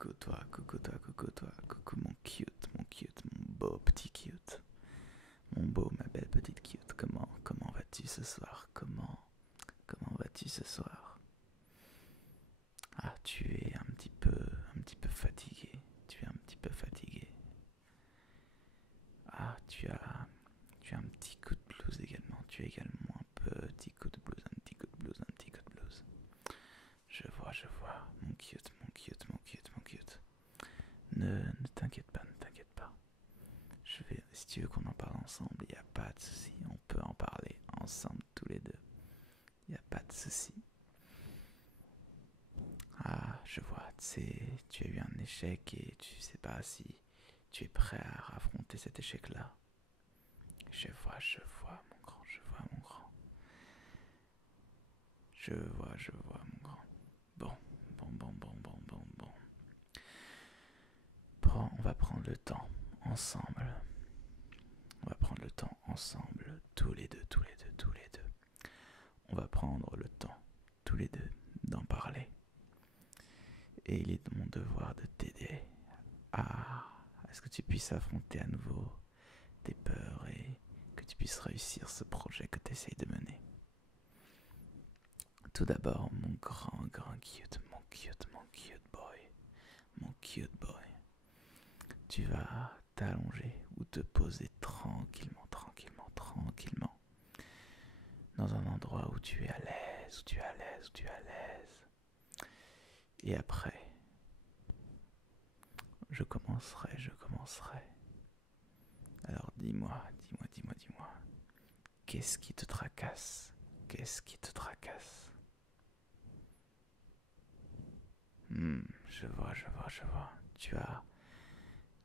coucou toi, coucou toi, coucou mon cute, mon beau petit cute, mon beau, ma belle petite cute. Comment vas-tu ce soir? Comment vas-tu ce soir? Ah, tu es un petit peu fatigué. Tu es un petit peu fatigué. Ah, tu as un petit coup de blues également. Tu as également un petit coup de blues, un petit coup de blues, un petit coup de blues. Je vois, mon cute, mon cute, mon cute, mon cute. Ne t'inquiète pas, ne t'inquiète pas. Si tu veux qu'on en parle ensemble, il n'y a pas de souci. On peut en parler ensemble tous les deux. Il n'y a pas de souci. Ah, je vois, tu as eu un échec et tu sais pas si tu es prêt à affronter cet échec-là. Je vois, mon grand, je vois, mon grand. Je vois, mon grand. Bon, bon. On va prendre le temps ensemble. On va prendre le temps ensemble, tous les deux, tous les deux, tous les deux. On va prendre le temps, tous les deux, d'en parler. Et il est de mon devoir de t'aider à ce que tu puisses affronter à nouveau tes peurs et que tu puisses réussir ce projet que tu essayes de mener. Tout d'abord, mon grand cute, mon cute boy, mon cute boy. Tu vas t'allonger ou te poser tranquillement, dans un endroit où tu es à l'aise, où tu es à l'aise, où tu es à l'aise. Et après, je commencerai. Alors dis-moi. Qu'est-ce qui te tracasse? Qu'est-ce qui te tracasse? Je vois.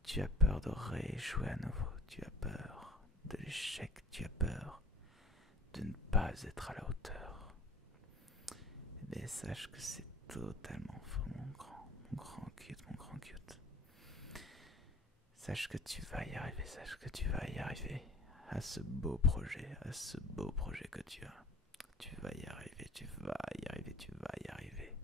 Tu as peur de rééchouer à nouveau. Tu as peur de l'échec. Tu as peur de ne pas être à la hauteur. Mais sache que c'est totalement faux, mon grand cute, mon grand cute. Sache que tu vas y arriver, sache que tu vas y arriver à ce beau projet, que tu as. Tu vas y arriver, tu vas y arriver, tu vas y arriver.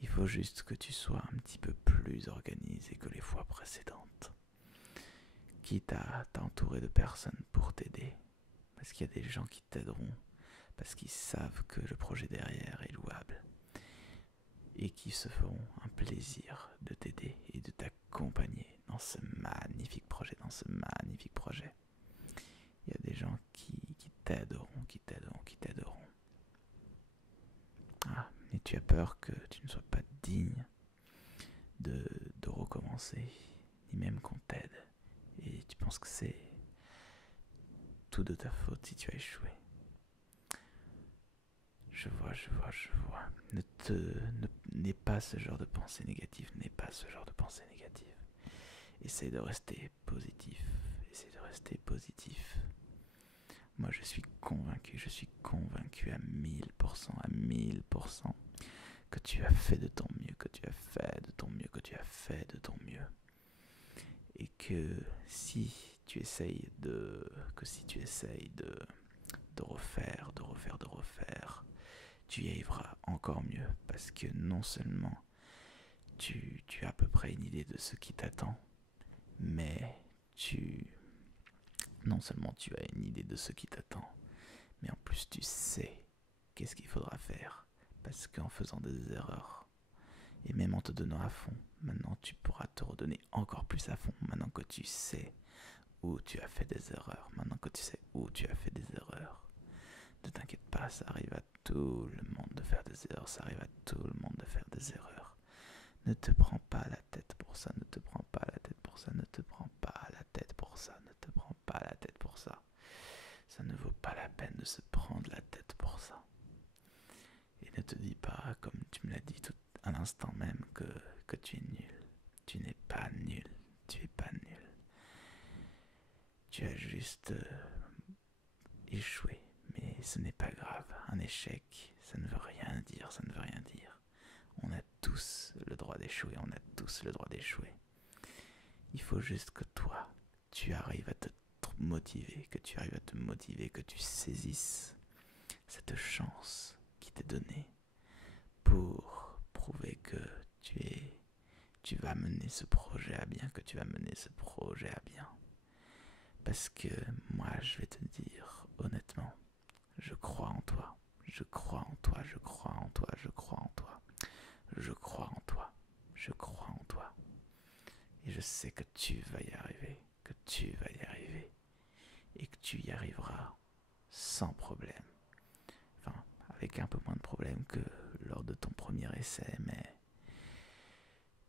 Il faut juste que tu sois un petit peu plus organisé que les fois précédentes. Quitte à t'entourer de personnes pour t'aider. Parce qu'il y a des gens qui t'aideront. Parce qu'ils savent que le projet derrière est louable. Et qui se feront un plaisir de t'aider et de t'accompagner dans ce magnifique projet, Il y a des gens qui t'aideront. Ah, mais tu as peur que tu ne sois pas digne de, de recommencer, ni même qu'on t'aide. Et tu penses que c'est tout de ta faute si tu as échoué. Je vois. N'aie pas ce genre de pensée négative, Essaye de rester positif. Moi, je suis convaincu à 1000% que tu as fait de ton mieux, que tu as fait de ton mieux. Et que si tu essayes de refaire, tu y arriveras encore mieux. Parce que non seulement tu as à peu près une idée de ce qui t'attend, mais non seulement tu as une idée de ce qui t'attend, mais en plus tu sais qu'est-ce qu'il faudra faire. Parce qu'en faisant des erreurs, et même en te donnant à fond, maintenant tu pourras te redonner encore plus à fond, maintenant que tu sais où tu as fait des erreurs. Ne t'inquiète pas, ça arrive à tout le monde de faire des erreurs. Ne te prends pas la tête pour ça, ne te prends pas la tête pour ça. Ça ne vaut pas la peine de se prendre la tête pour ça. Et ne te dis pas, comme tu me l'as dit tout à l'instant même, que tu es nul. Tu n'es pas nul. Tu as juste échoué. Mais ce n'est pas grave. Un échec, ça ne veut rien dire. On a tous le droit d'échouer. Il faut juste que toi, tu arrives à te motiver, que tu saisisses cette chance qui t'est donnée pour prouver que tu es tu vas mener ce projet à bien, que tu vas mener ce projet à bien. Parce que moi, je vais te dire honnêtement, je crois en toi. Je crois en toi, je crois en toi, je crois en toi. Je crois en toi, je crois en toi. Et je sais que tu vas y arriver, que tu vas y arriver. Et que tu y arriveras sans problème. Enfin, avec un peu moins de problème que lors de ton premier essai, mais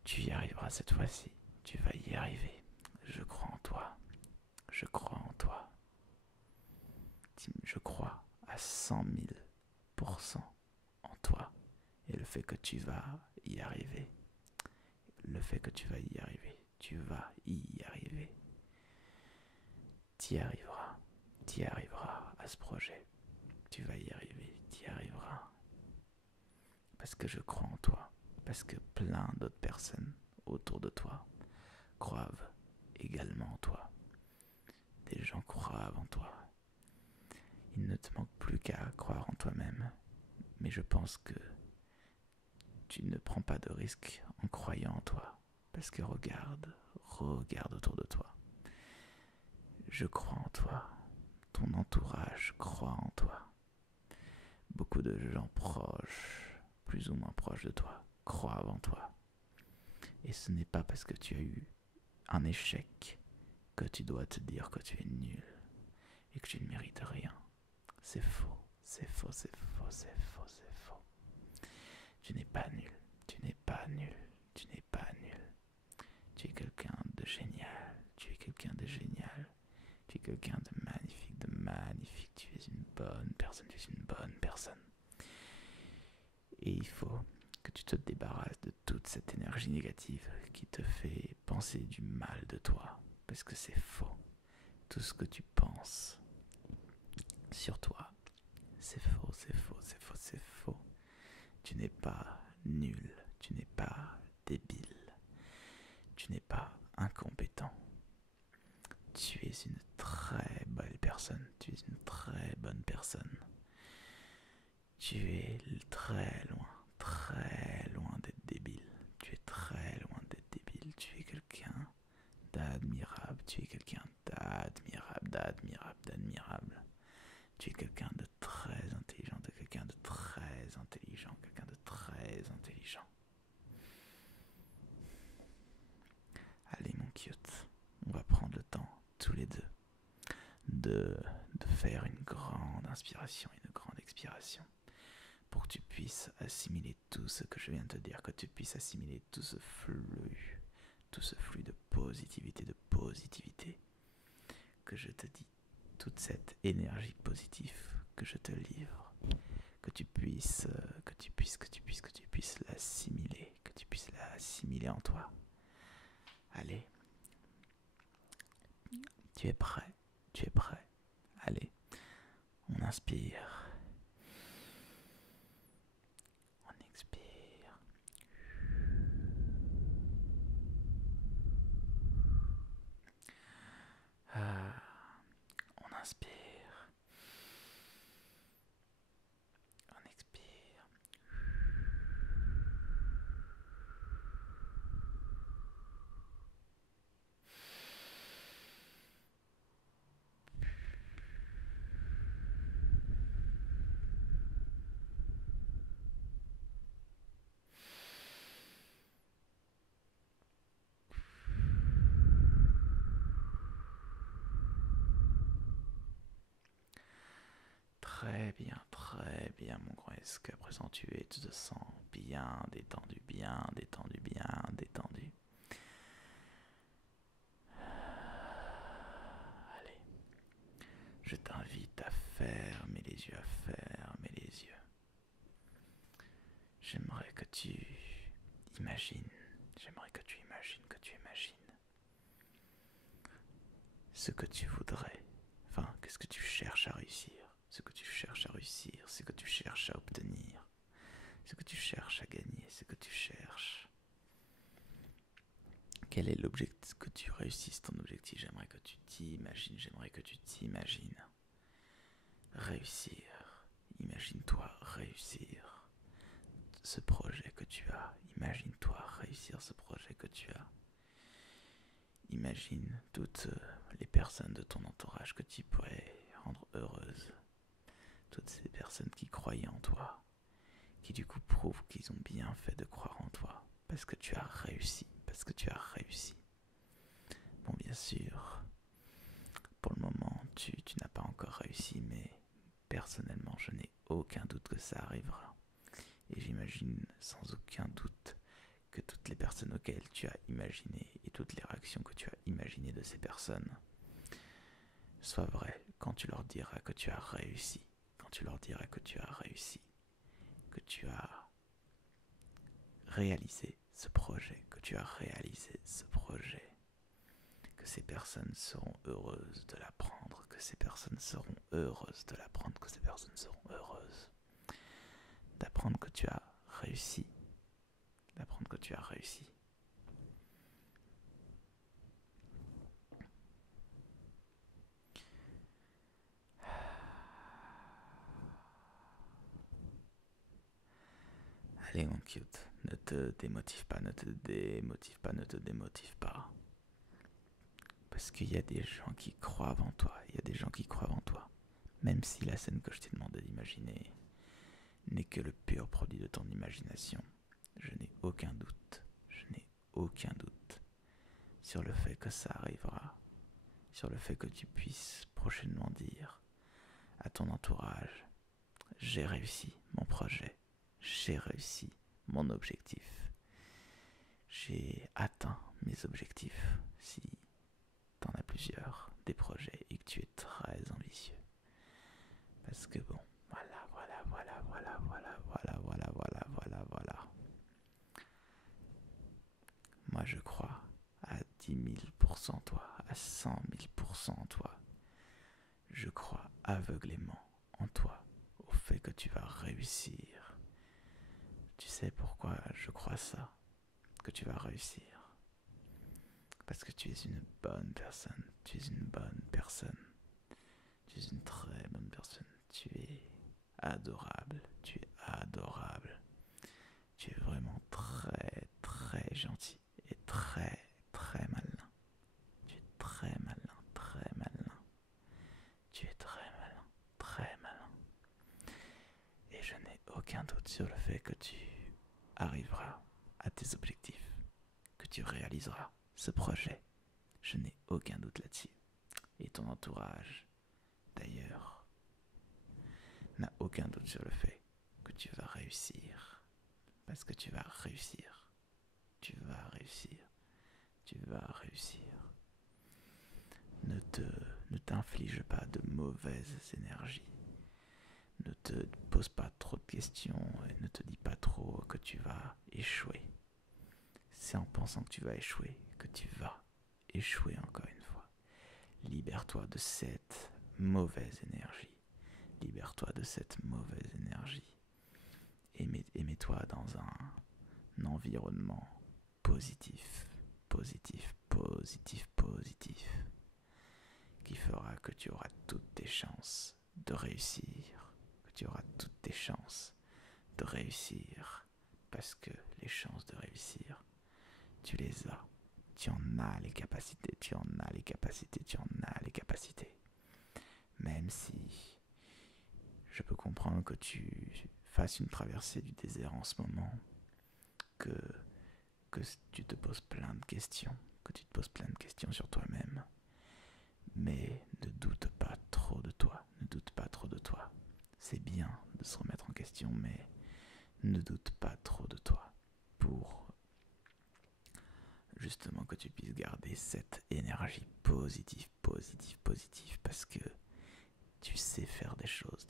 tu y arriveras cette fois-ci. Tu vas y arriver. Je crois en toi. Je crois en toi. Je crois à 100 000% en toi. Et le fait que tu vas y arriver, le fait que tu vas y arriver, tu vas y arriver. Tu y arriveras à ce projet. Tu vas y arriver, tu y arriveras. Parce que je crois en toi. Parce que plein d'autres personnes autour de toi croient également en toi. Des gens croient en toi. Il ne te manque plus qu'à croire en toi-même. Mais je pense que tu ne prends pas de risque en croyant en toi. Parce que regarde autour de toi. Je crois en toi. Ton entourage croit en toi. Beaucoup de gens proches, plus ou moins proches de toi, croient en toi. Et ce n'est pas parce que tu as eu un échec que tu dois te dire que tu es nul et que tu ne mérites rien. C'est faux, c'est faux, c'est faux, c'est faux, c'est faux. Tu n'es pas nul, tu n'es pas nul, tu n'es pas nul. Tu es quelqu'un de génial, tu es quelqu'un de génial. Tu es quelqu'un de magnifique, de magnifique. Tu es une bonne personne, tu es une bonne personne. Et il faut que tu te débarrasses de toute cette énergie négative qui te fait penser du mal de toi. Parce que c'est faux. Tout ce que tu penses sur toi, c'est faux, c'est faux, c'est faux, c'est faux. Tu n'es pas nul, tu n'es pas débile, tu n'es pas incompétent. Tu es une très belle personne, tu es une très bonne personne. Tu es très loin d'être débile. Tu es très loin d'être débile. Tu es quelqu'un d'admirable. Tu es quelqu'un d'admirable, d'admirable, d'admirable. Tu es quelqu'un de très intelligent, de quelqu'un de très intelligent, quelqu'un de très intelligent. Allez mon cute, on va prendre le temps, tous les deux, de faire une grande inspiration et une grande expiration. Pour que tu puisses assimiler tout ce que je viens de te dire, que tu puisses assimiler tout ce flux de positivité que je te dis, toute cette énergie positive que je te livre, que tu puisses l'assimiler en toi. Allez, tu es prêt, allez, on inspire. Expire. On inspire. On expire. Très bien mon grand S, qu'à présent tu te sens bien détendu, bien détendu, bien détendu. Allez, je t'invite à fermer les yeux, J'aimerais que tu imagines ce que tu voudrais, enfin, qu'est-ce que tu cherches à réussir, ce que tu cherches à obtenir, ce que tu cherches à gagner, ce que tu cherches. Quel est l'objectif, que tu réussisses ton objectif? J'aimerais que tu t'imagines réussir. Imagine-toi réussir ce projet que tu as. Imagine-toi réussir ce projet que que tu as. Imagine toutes les personnes de ton entourage que tu pourrais rendre heureuses. Toutes ces personnes qui croyaient en toi, qui du coup prouvent qu'ils ont bien fait de croire en toi, parce que tu as réussi, parce que tu as réussi. Bon, bien sûr, pour le moment, tu n'as pas encore réussi, mais personnellement, je n'ai aucun doute que ça arrivera. Et j'imagine sans aucun doute que toutes les personnes auxquelles tu as imaginé et toutes les réactions que tu as imaginées de ces personnes soient vraies quand tu leur diras que tu as réussi, quand tu leur diras que tu as réussi, que tu as réalisé ce projet, que tu as réalisé ce projet, que ces personnes seront heureuses de l'apprendre, que ces personnes seront heureuses de l'apprendre, que ces personnes seront heureuses d'apprendre que tu as réussi, d'apprendre que tu as réussi. Allez mon cute, ne te démotive pas, ne te démotive pas, ne te démotive pas. Parce qu'il y a des gens qui croient en toi, il y a des gens qui croient en toi. Même si la scène que je t'ai demandé d'imaginer n'est que le pur produit de ton imagination, je n'ai aucun doute, sur le fait que ça arrivera, sur le fait que tu puisses prochainement dire à ton entourage: j'ai réussi mon projet, j'ai réussi mon objectif, j'ai atteint mes objectifs. Si t'en as plusieurs, des projets, et que tu es très ambitieux. Parce que bon, voilà. Moi je crois à 10 000% en toi, à 100 000% en toi. Je crois aveuglément en toi, au fait que tu vas réussir. Tu sais pourquoi je crois ça, que tu vas réussir? Parce que tu es une bonne personne, tu es une bonne personne, tu es une très bonne personne, tu es adorable, tu es adorable, tu es vraiment très très gentil et très très malin, tu es très malin, très malin, tu es très malin, très malin. Et je n'ai aucun doute sur le fait que tu arriveras à tes objectifs, que tu réaliseras ce projet. Je n'ai aucun doute là-dessus. Et ton entourage, d'ailleurs, n'a aucun doute sur le fait que tu vas réussir. Parce que tu vas réussir. Tu vas réussir. Tu vas réussir. Ne t'inflige pas de mauvaises énergies. Ne te pose pas trop de questions et ne te dis pas trop que tu vas échouer. C'est en pensant que tu vas échouer que tu vas échouer encore une fois. Libère-toi de cette mauvaise énergie. Libère-toi de cette mauvaise énergie. Et mets-toi dans un environnement positif, qui fera que tu auras toutes tes chances de réussir, que tu auras toutes tes chances de réussir, parce que les chances de réussir, tu les as, tu en as les capacités, tu en as les capacités, tu en as les capacités. Même si je peux comprendre que tu fasses une traversée du désert en ce moment, que tu te poses plein de questions, que tu te poses plein de questions sur toi-même. Mais ne doute pas trop de toi, ne doute pas trop de toi. C'est bien de se remettre en question, mais ne doute pas trop de toi pour justement que tu puisses garder cette énergie positive, parce que tu sais faire des choses,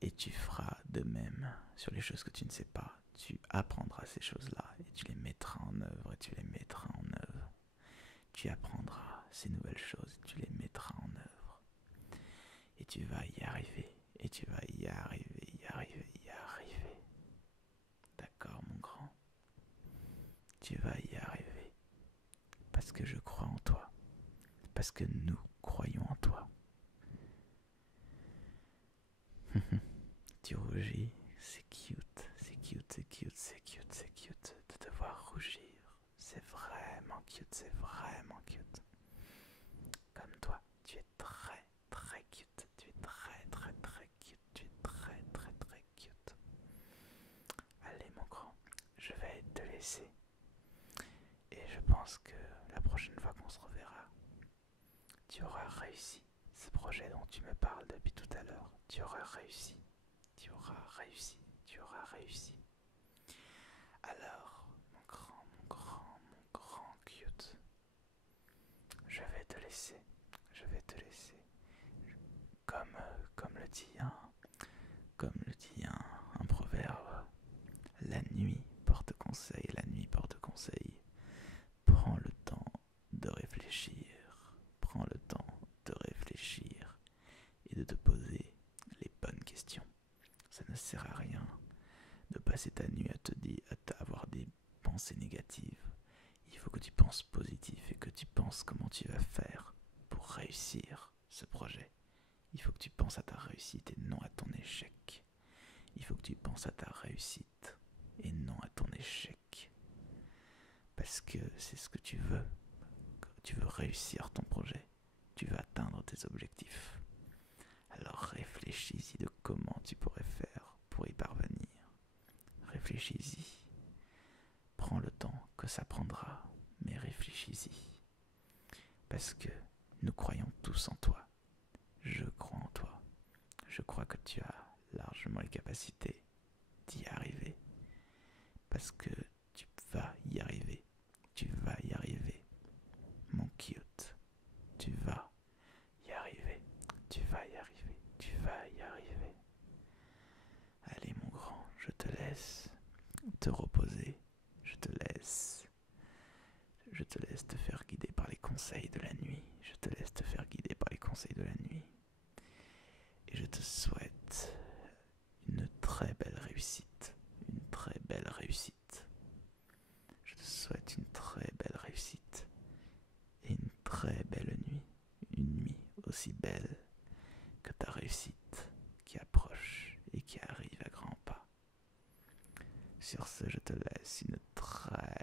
et tu feras de même sur les choses que tu ne sais pas. Tu apprendras ces choses-là et tu les mettras en œuvre, Tu apprendras ces nouvelles choses et tu les mettras en œuvre. Et tu vas y arriver, et tu vas y arriver. D'accord, mon grand? Tu vas y arriver. Parce que je crois en toi. Parce que nous croyons en toi. Tu rougis, c'est cute de te cute, c'est vraiment cute. Comme toi, tu es très très cute. Tu es très très très cute. Tu es très très très cute. Allez mon grand, je vais te laisser. Et je pense que la prochaine fois qu'on se reverra, tu auras réussi ce projet dont tu me parles depuis tout à l'heure. Tu auras réussi. Tu auras réussi. Tu auras réussi. Alors, mon grand cute, je vais te laisser. Je vais te laisser. Comme le dit un proverbe, la nuit porte conseil, la nuit porte conseil. Prends le temps de réfléchir. Prends le temps de réfléchir et de te poser les bonnes questions. Ça ne sert à rien de passer ta nuit à avoir des pensées négatives. Il faut que tu penses positif et que tu penses comment tu vas faire pour réussir ce projet. Il faut que tu penses à ta réussite et non à ton échec. Il faut que tu penses à ta réussite et non à ton échec. Parce que c'est ce que tu veux. Tu veux réussir ton projet. Tu veux atteindre tes objectifs. Alors réfléchis-y de comment tu pourrais faire pour y parvenir. Réfléchis-y. Prends le temps que ça prendra, mais réfléchis-y. Parce que nous croyons tous en toi. Je crois en toi. Je crois que tu as largement les capacités d'y arriver. Parce que tu vas y arriver. Tu vas y arriver. Mon cute. Tu vas y arriver. Tu vas y arriver. Tu vas y arriver. Allez mon grand, je te laisse te reposer. Je te laisse te faire guider par les conseils de la nuit. Je te laisse te faire guider par les conseils de la nuit. Et je te souhaite une très belle réussite. Une très belle réussite. Je te souhaite une très belle réussite. Et une très belle nuit. Une nuit aussi belle que ta réussite qui approche et qui arrive à grands pas. Sur ce, je te laisse une très